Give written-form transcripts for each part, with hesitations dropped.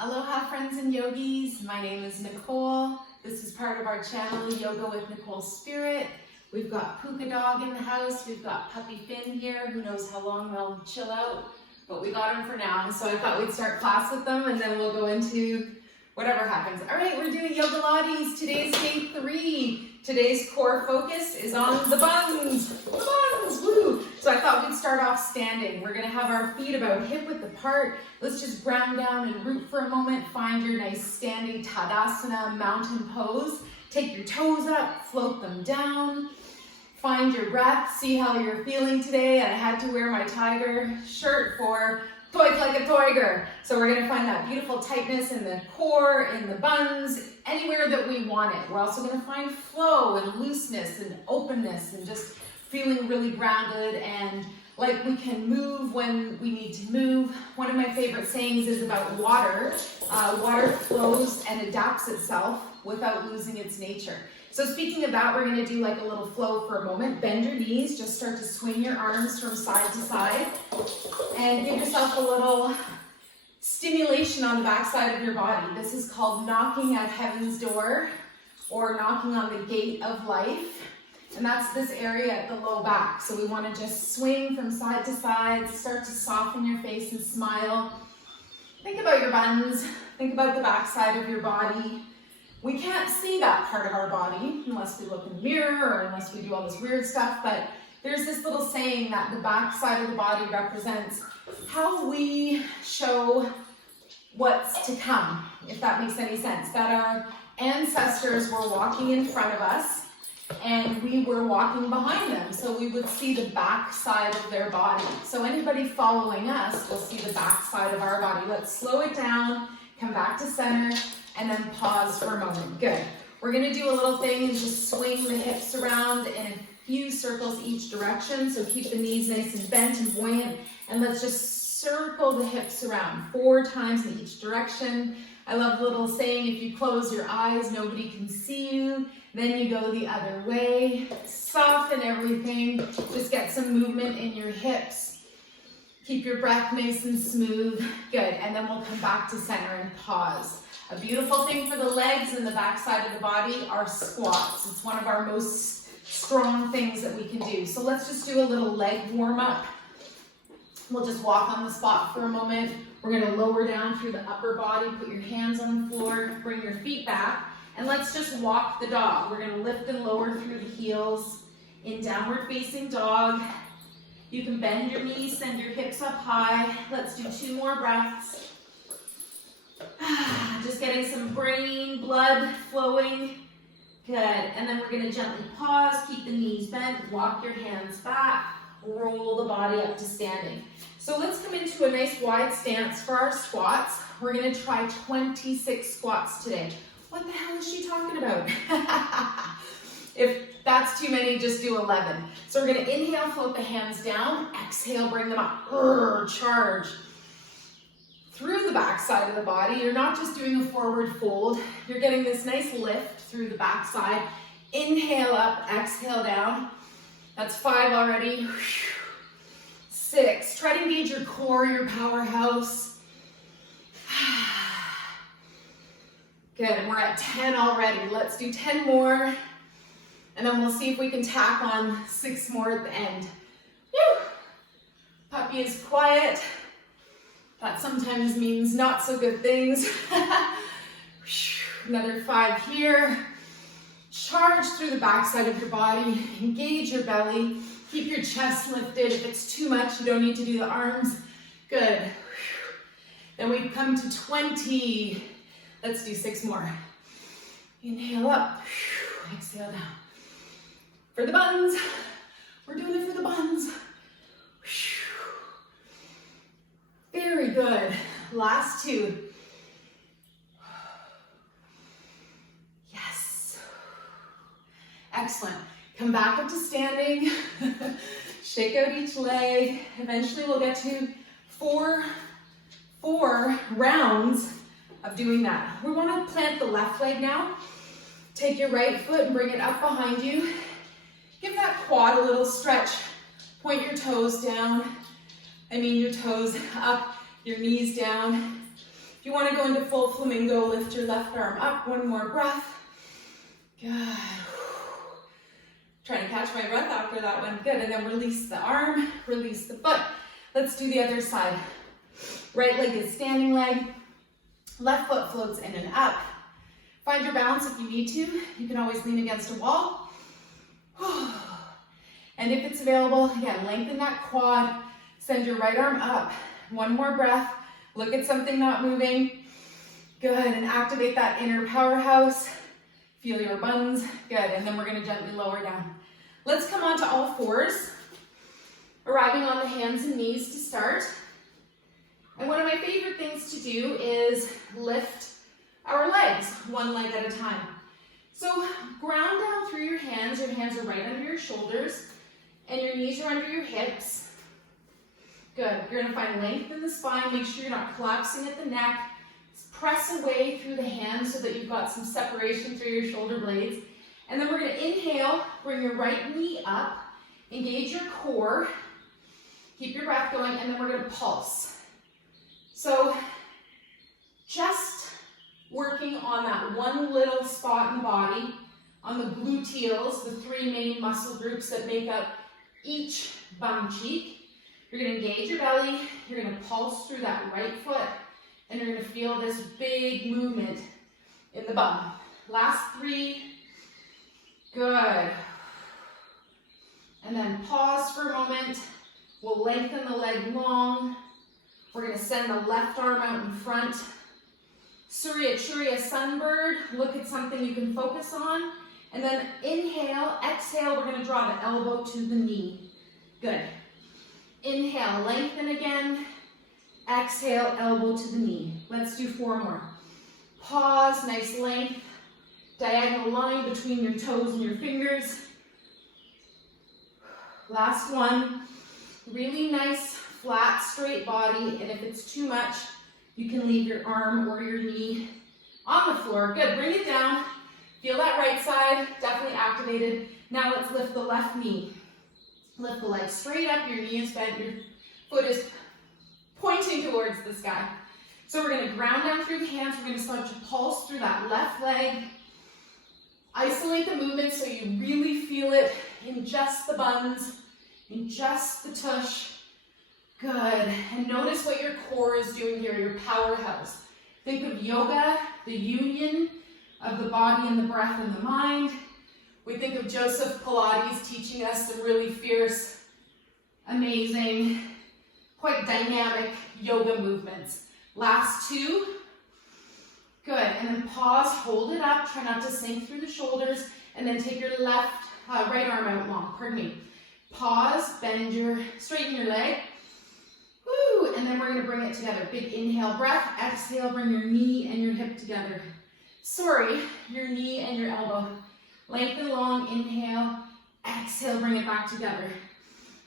Aloha friends and yogis, my name is Nicole. This is part of our channel, Yoga with Nicole Spirit. We've got Puka Dog in the house, we've got Puppy Finn here, who knows how long they'll chill out, but we got them for now. So I thought we'd start class with them and then we'll go into whatever happens. All right, we're doing Yoga Pilates. Today's day 3. Today's core focus is on the buns. The buns, woo! So I thought we'd start off standing. We're gonna have our feet about hip-width apart. Let's just ground down and root for a moment. Find your nice standing Tadasana mountain pose. Take your toes up, float them down. Find your breath, see how you're feeling today. I had to wear my tiger shirt for Toig like a tiger. So we're gonna find that beautiful tightness in the core, in the buns, anywhere that we want it. We're also gonna find flow and looseness and openness and just feeling really grounded and like we can move when we need to move. One of my favorite sayings is about water. Water flows and adapts itself without losing its nature. So speaking of that, we're gonna do like a little flow for a moment. Bend your knees, just start to swing your arms from side to side and give yourself a little stimulation on the back side of your body. This is called knocking at heaven's door or knocking on the gate of life. And that's this area at the low back. So we want to just swing from side to side, start to soften your face and smile. Think about your buns, think about the back side of your body. We can't see that part of our body unless we look in the mirror or unless we do all this weird stuff, but there's this little saying that the back side of the body represents how we show what's to come, if that makes any sense. That our ancestors were walking in front of us and we were walking behind them, so we would see the back side of their body. So anybody following us will see the back side of our body. Let's slow it down, come back to center, and then pause for a moment. Good. We're gonna do a little thing and just swing the hips around in a few circles each direction. So keep the knees nice and bent and buoyant. And let's just circle the hips around 4 times in each direction. I love the little saying, if you close your eyes, nobody can see you. Then you go the other way. Soften everything. Just get some movement in your hips. Keep your breath nice and smooth. Good. And then we'll come back to center and pause. A beautiful thing for the legs and the back side of the body are squats. It's one of our most strong things that we can do. So let's just do a little leg warm up. We'll just walk on the spot for a moment. We're gonna lower down through the upper body, put your hands on the floor, bring your feet back, and let's just walk the dog. We're gonna lift and lower through the heels in downward facing dog. You can bend your knees, send your hips up high. Let's do 2 more breaths. Just getting some brain blood flowing. Good. And then we're going to gently pause, keep the knees bent, walk your hands back, roll the body up to standing. So let's come into a nice wide stance for our squats. We're going to try 26 squats today. What the hell is she talking about? If that's too many, just do 11. So we're going to inhale, float the hands down, exhale, bring them up, charge. Through the back side of the body. You're not just doing a forward fold. You're getting this nice lift through the back side. Inhale up, exhale down. That's 5 already. 6. Try to engage your core, your powerhouse. Good, we're at 10 already. Let's do 10 more. And then we'll see if we can tack on 6 more at the end. Whew. Puppy is quiet. That sometimes means not so good things. Another 5 here. Charge through the back side of your body. Engage your belly. Keep your chest lifted. If it's too much, you don't need to do the arms. Good. Then we've come to 20. Let's do 6 more. Inhale up. Exhale down. For the buns. We're doing it for the buns. Very good. Last 2. Yes. Excellent. Come back up to standing. Shake out each leg. Eventually we'll get to 4 rounds of doing that. We want to plant the left leg now. Take your right foot and bring it up behind you. Give that quad a little stretch. Point your toes down. Your toes up, your knees down. If you want to go into full flamingo, lift your left arm up. One more breath. Good. Trying to catch my breath after that one. Good. And then release the arm, release the foot. Let's do the other side. Right leg is standing leg. Left foot floats in and up. Find your balance if you need to. You can always lean against a wall. And if it's available, again, lengthen that quad. Send your right arm up. One more breath. Look at something not moving. Good. And activate that inner powerhouse. Feel your buns. Good. And then we're going to gently lower down. Let's come onto all fours. Arriving on the hands and knees to start. And one of my favorite things to do is lift our legs, one leg at a time. So ground down through your hands. Your hands are right under your shoulders and your knees are under your hips. Good. You're going to find length in the spine. Make sure you're not collapsing at the neck. Press away through the hands so that you've got some separation through your shoulder blades. And then we're going to inhale, bring your right knee up, engage your core, keep your breath going, and then we're going to pulse. So just working on that one little spot in the body, on the gluteals, the three main muscle groups that make up each bum cheek. You're going to engage your belly, you're going to pulse through that right foot, and you're going to feel this big movement in the bum. Last three. Good. And then pause for a moment. We'll lengthen the leg long. We're going to send the left arm out in front. Surya Churya Sunbird. Look at something you can focus on. And then inhale, exhale. We're going to draw the elbow to the knee. Good. Inhale, lengthen again. Exhale, elbow to the knee. Let's do 4 more. Pause, nice length. Diagonal line between your toes and your fingers. Last one. Really nice, flat, straight body. And if it's too much, you can leave your arm or your knee on the floor. Good, bring it down. Feel that right side, definitely activated. Now let's lift the left knee. Lift the leg straight up, your knee is bent, your foot is pointing towards the sky. So we're going to ground down through the hands. We're going to start to pulse through that left leg. Isolate the movement so you really feel it in just the buns, in just the tush. Good. And notice what your core is doing here, your powerhouse. Think of yoga, the union of the body and the breath and the mind. We think of Joseph Pilates teaching us some really fierce, amazing, quite dynamic yoga movements. Last 2. Good. And then pause, hold it up. Try not to sink through the shoulders. And then take your right arm out long. Pardon me. Pause, straighten your leg. Woo. And then we're going to bring it together. Big inhale, breath. Exhale, bring your knee and your hip together. Sorry, your knee and your elbow. Lengthen long, inhale. Exhale, bring it back together.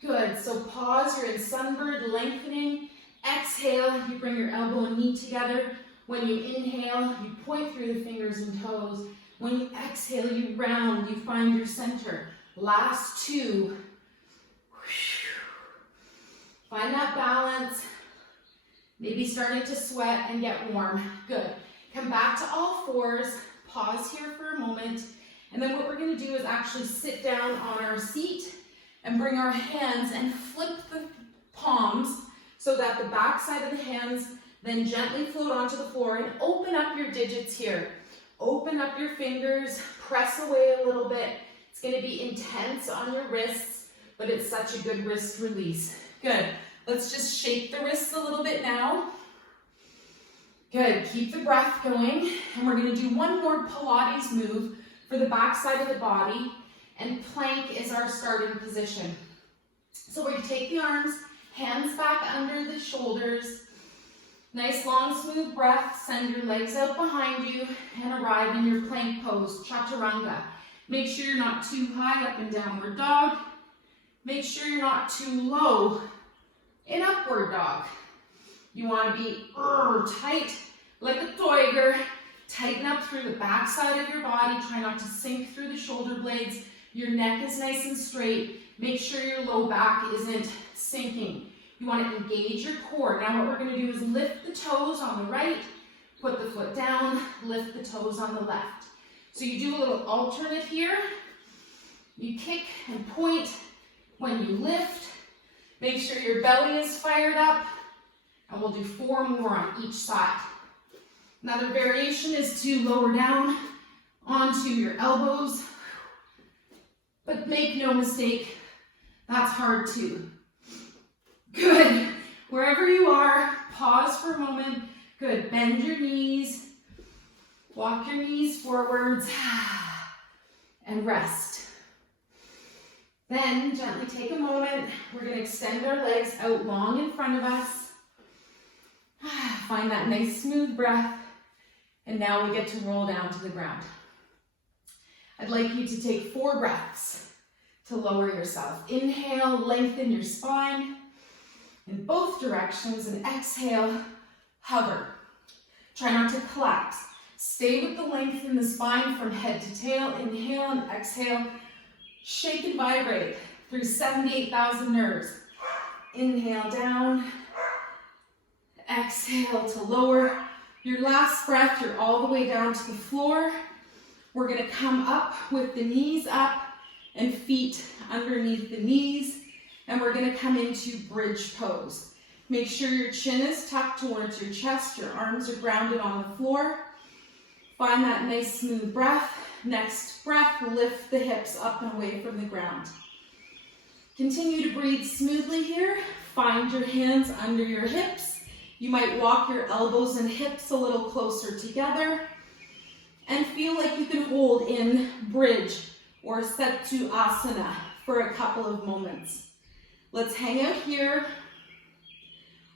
Good. So pause, you're in sunbird, lengthening. Exhale, you bring your elbow and knee together. When you inhale, you point through the fingers and toes. When you exhale, you round, you find your center. Last 2. Find that balance. Maybe starting to sweat and get warm. Good. Come back to all fours. Pause here for a moment. And then what we're going to do is actually sit down on our seat and bring our hands and flip the palms so that the back side of the hands then gently float onto the floor, and open up your digits here. Open up your fingers, press away a little bit. It's going to be intense on your wrists, but it's such a good wrist release. Good. Let's just shake the wrists a little bit now. Good. Keep the breath going. And we're going to do one more Pilates move for the back side of the body. And plank is our starting position. So we're going to take the arms, hands back under the shoulders. Nice long smooth breath. Send your legs out behind you and arrive in your plank pose, chaturanga. Make sure you're not too high up in downward dog. Make sure you're not too low in upward dog. You want to be tight like a tiger. Tighten up through the back side of your body. Try not to sink through the shoulder blades. Your neck is nice and straight. Make sure your low back isn't sinking. You want to engage your core. Now what we're going to do is lift the toes on the right, Put the foot down, lift the toes on the left. So you do a little alternate here. You kick and point when you lift. Make sure your belly is fired up. And we'll do 4 more on each side. Another variation is to lower down onto your elbows. But make no mistake, that's hard too. Good. Wherever you are, pause for a moment. Good. Bend your knees. Walk your knees forwards. And rest. Then gently take a moment. We're going to extend our legs out long in front of us. Find that nice smooth breath. And now we get to roll down to the ground. I'd like you to take 4 breaths to lower yourself. Inhale, lengthen your spine in both directions, and exhale, hover. Try not to collapse. Stay with the length in the spine from head to tail. Inhale and exhale. Shake and vibrate through 78,000 nerves. Inhale down. Exhale to lower. Your last breath, you're all the way down to the floor. We're going to come up with the knees up and feet underneath the knees. And we're going to come into bridge pose. Make sure your chin is tucked towards your chest. Your arms are grounded on the floor. Find that nice smooth breath. Next breath, lift the hips up and away from the ground. Continue to breathe smoothly here. Find your hands under your hips. You might walk your elbows and hips a little closer together and feel like you can hold in bridge or Setsu Asana for a couple of moments. Let's hang out here.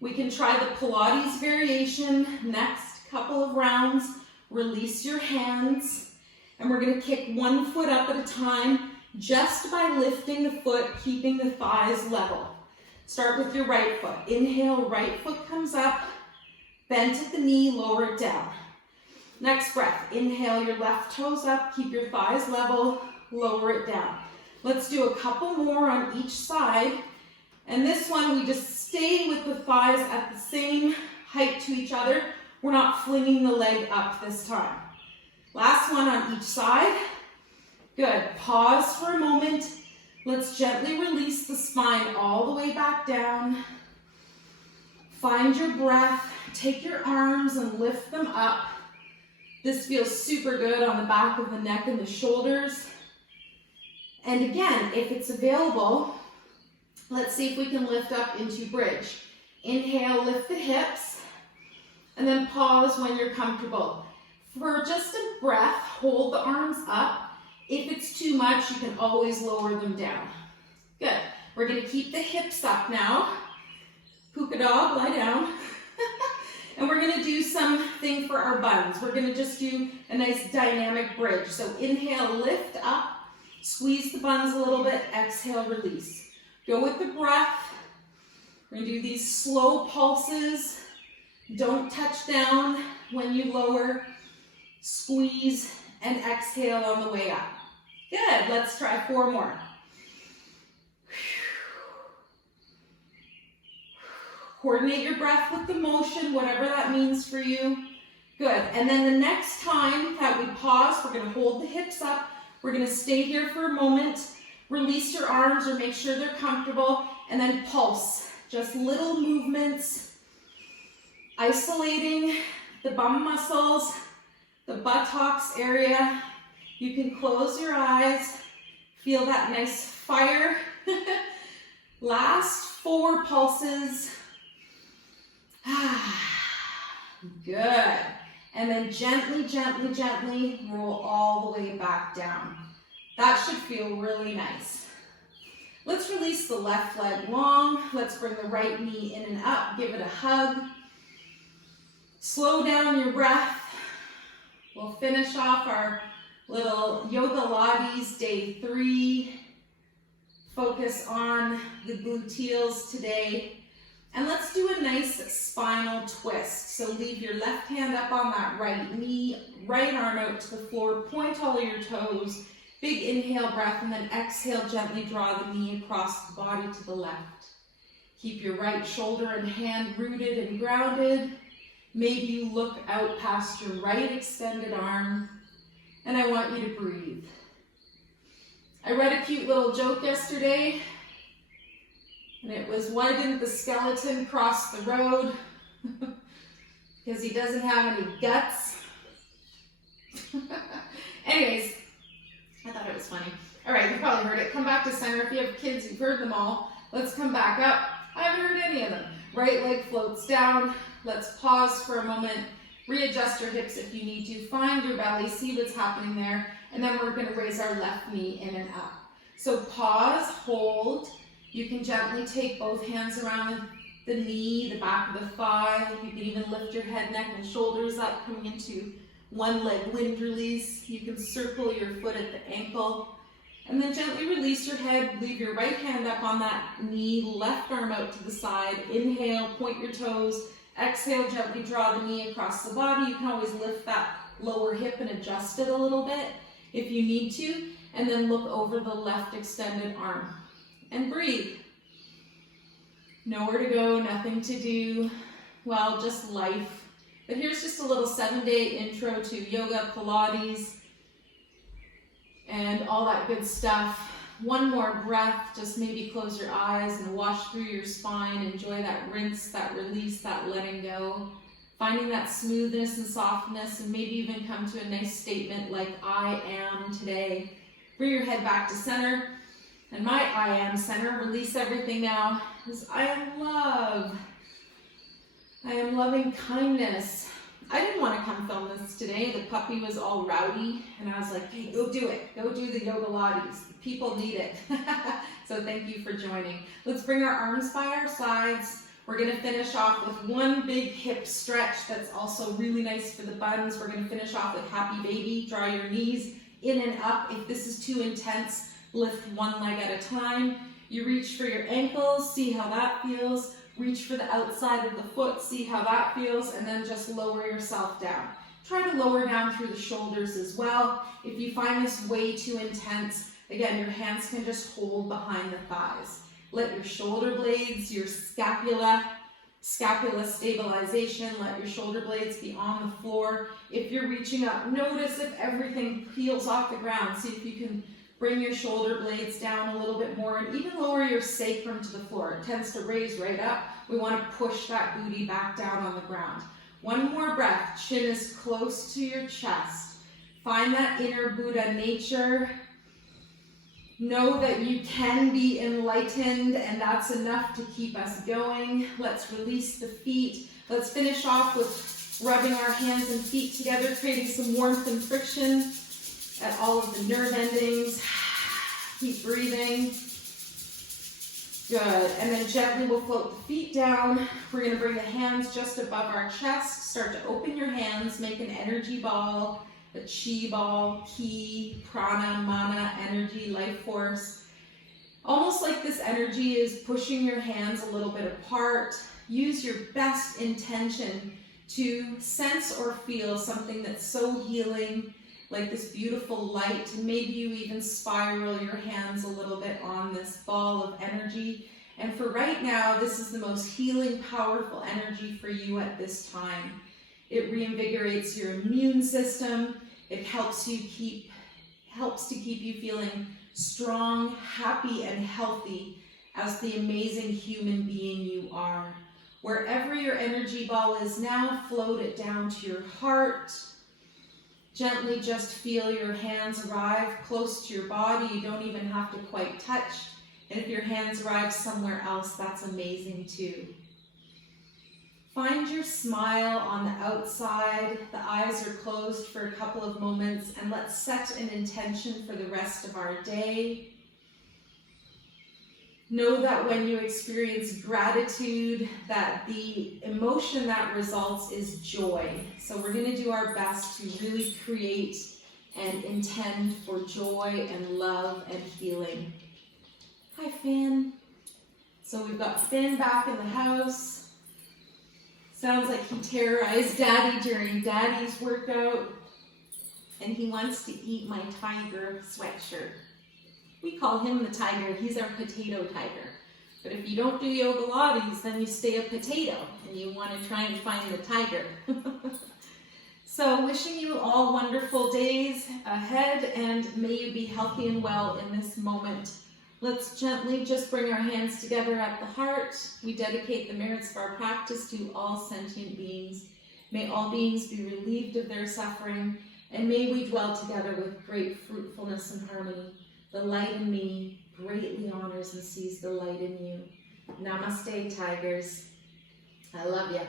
We can try the Pilates variation. Next couple of rounds, release your hands, and we're going to kick 1 foot up at a time just by lifting the foot, keeping the thighs level. Start with your right foot. Inhale, right foot comes up, bend at the knee, lower it down. Next breath, inhale your left toes up, keep your thighs level, lower it down. Let's do a couple more on each side. And this one, we just stay with the thighs at the same height to each other. We're not flinging the leg up this time. Last one on each side. Good. Pause for a moment. Let's gently release the spine all the way back down. Find your breath. Take your arms and lift them up. This feels super good on the back of the neck and the shoulders. And again, if it's available, let's see if we can lift up into bridge. Inhale, lift the hips, and then pause when you're comfortable. For just a breath, hold the arms up. If it's too much, you can always lower them down. Good. We're going to keep the hips up now. Puka dog, lie down. And we're going to do something for our buns. We're going to just do a nice dynamic bridge. So inhale, lift up, squeeze the buns a little bit, exhale, release. Go with the breath. We're going to do these slow pulses. Don't touch down when you lower. Squeeze and exhale on the way up. Good. Let's try 4 more. Coordinate your breath with the motion, whatever that means for you. Good. And then the next time that we pause, we're going to hold the hips up. We're going to stay here for a moment. Release your arms or make sure they're comfortable. And then pulse. Just little movements. Isolating the bum muscles, the buttocks area. You can close your eyes. Feel that nice fire. Last 4 pulses. Good. And then gently, gently, gently roll all the way back down. That should feel really nice. Let's release the left leg long. Let's bring the right knee in and up. Give it a hug. Slow down your breath. We'll finish off our little yoga Pilates day 3. Focus on the gluteals today. And let's do a nice spinal twist. So leave your left hand up on that right knee, right arm out to the floor, point all your toes, big inhale breath, and then exhale, gently draw the knee across the body to the left. Keep your right shoulder and hand rooted and grounded. Maybe you look out past your right extended arm, and I want you to breathe. I read a cute little joke yesterday, and it was, why didn't the skeleton cross the road? Because he doesn't have any guts. Anyways, I thought it was funny. All right, you probably heard it. Come back to center. If you have kids, you've heard them all. Let's come back up. I haven't heard any of them. Right leg floats down. Let's pause for a moment. Readjust your hips if you need to. Find your belly, see what's happening there. And then we're gonna raise our left knee in and up. So pause, hold. You can gently take both hands around the knee, the back of the thigh. You can even lift your head, neck, and shoulders up, coming into one leg wind release. You can circle your foot at the ankle. And then gently release your head. Leave your right hand up on that knee, left arm out to the side. Inhale, point your toes. Exhale, gently draw the knee across the body. You can always lift that lower hip and adjust it a little bit if you need to. And then look over the left extended arm. And breathe. Nowhere to go, nothing to do. Well, just life. But here's just a little 7-day intro to yoga, Pilates, and all that good stuff. One more breath, just maybe close your eyes and wash through your spine. Enjoy that rinse, that release, that letting go. Finding that smoothness and softness, and maybe even come to a nice statement like, I am today. Bring your head back to center. And my I am center, release everything now, is I am love. I am loving kindness. I didn't want to come film this today. The puppy was all rowdy, and I was like, hey, go do it. Go do the yoga Pilates. People need it. So thank you for joining. Let's bring our arms by our sides. We're going to finish off with one big hip stretch that's also really nice for the buns. We're going to finish off with happy baby. Draw your knees in and up. If this is too intense, lift one leg at a time. You reach for your ankles, see how that feels. Reach for the outside of the foot, see how that feels, and then just lower yourself down. Try to lower down through the shoulders as well. If you find this way too intense, again, your hands can just hold behind the thighs. Let your shoulder blades, your scapula stabilization, let your shoulder blades be on the floor. If you're reaching up, notice if everything peels off the ground. See if you can bring your shoulder blades down a little bit more, and even lower your sacrum to the floor. It tends to raise right up. We want to push that booty back down on the ground. One more breath. Chin is close to your chest. Find that inner Buddha nature. Know that you can be enlightened, and that's enough to keep us going. Let's release the feet. Let's finish off with rubbing our hands and feet together, creating some warmth and friction at all of the nerve endings. Keep breathing. Good. And then gently we'll float the feet down. We're going to bring the hands just above our chest. Start to open your hands. Make an energy ball, a chi ball, ki, prana, mana, energy, life force. Almost like this energy is pushing your hands a little bit apart. Use your best intention to sense or feel something that's so healing, like this beautiful light, and maybe you even spiral your hands a little bit on this ball of energy. And for right now, this is the most healing, powerful energy for you at this time. It reinvigorates your immune system. It helps to keep you feeling strong, happy, and healthy as the amazing human being you are. Wherever your energy ball is now, float it down to your heart. Gently just feel your hands arrive close to your body. You don't even have to quite touch. And if your hands arrive somewhere else, that's amazing too. Find your smile on the outside. The eyes are closed for a couple of moments, and let's set an intention for the rest of our day. Know that when you experience gratitude, that the emotion that results is joy. So we're going to do our best to really create and intend for joy and love and healing. Hi, Finn. So we've got Finn back in the house. Sounds like he terrorized Daddy during Daddy's workout. And he wants to eat my tiger sweatshirt. We call him the tiger. He's our potato tiger. But if you don't do yoga Pilates, then you stay a potato and you want to try and find the tiger. So wishing you all wonderful days ahead, and may you be healthy and well in this moment. Let's gently just bring our hands together at the heart. We dedicate the merits of our practice to all sentient beings. May all beings be relieved of their suffering, and may we dwell together with great fruitfulness and harmony. The light in me greatly honors and sees the light in you. Namaste, tigers. I love you.